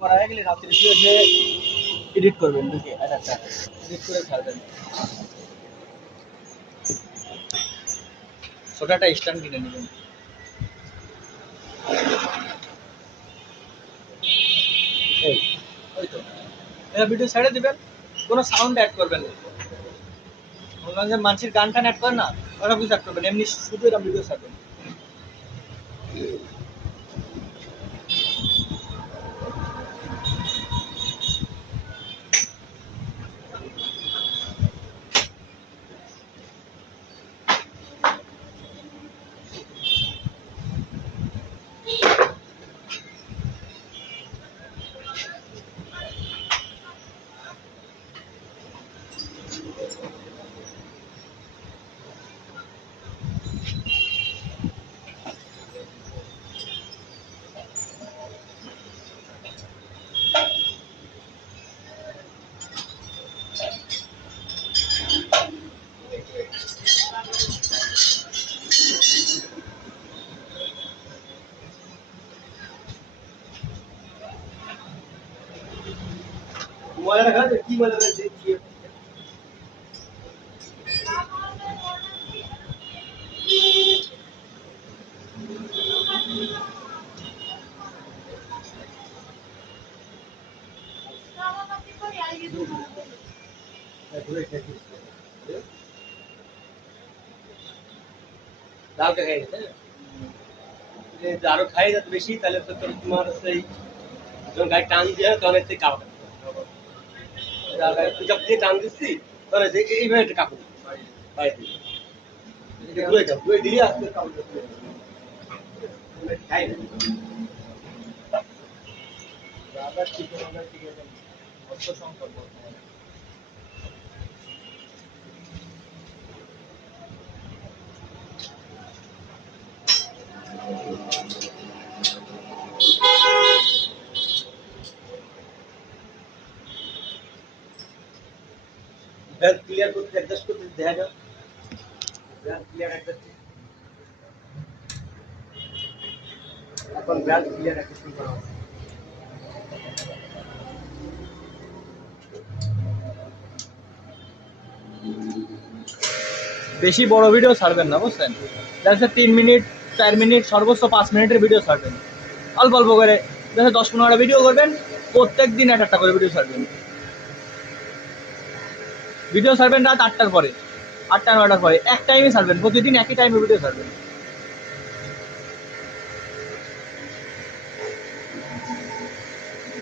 করা হয়ে গেলে রাত্রে যে এডিট করবেন ঢুকে একটা এডিট করে ছাড়বেন। ছোট একটা স্ট্যান্ড কিনে নেবেন। ওই তো এটা ভিডিও ছেড়ে দিবেন, কোনো সাউন্ড অ্যাড করবেন না। বললাম যে মানুষের গান টান অ্যাড করে না, ওরা কিছু অ্যাড করবেন, এমনি শুধু এরকম ভিডিও ছাড়বেন। ময়লা খাবে কি ময়লা খাবে কি ডাল কা খাই গেছে আরো খাই যত বেশি তাহলে তো তোমার সেই যখন গায়ে টান দিয়ে তখন এতে কাপড় জব দিয়ে টান দিচ্ছি তখন এইভাবে একটা কাপড় পায়ে দিয়ে দিলে আসতে কাপড় খাই না ঠিক আছে অর্থ সংকট ব্যাংক ক্লিয়ার করতে অ্যাডজাস্ট করতে দেখা যাও ব্যাংক ক্লিয়ার অ্যাডজাস্ট এখন ব্যাংক ক্লিয়ার অ্যাডজাস্ট করা হবে। বেশি বড় ভিডিও ছাড়বেন না বুঝছেন, দেখা 3 মিনিট 4 মিনিট সর্বোচ্চ 5 মিনিটের ভিডিও ছাড়বেন। অল্প অল্প করে দেখা 10-15টা ভিডিও করবেন, প্রত্যেক দিন একটা করে ভিডিও ছাড়বেন। ভিডিও ছাড়বেন রাত 8টার পরে, 8টা 9টার পরে, এক টাইমে ছাড়বেন, প্রতিদিন একই টাইমে ভিডিও ছাড়বেন।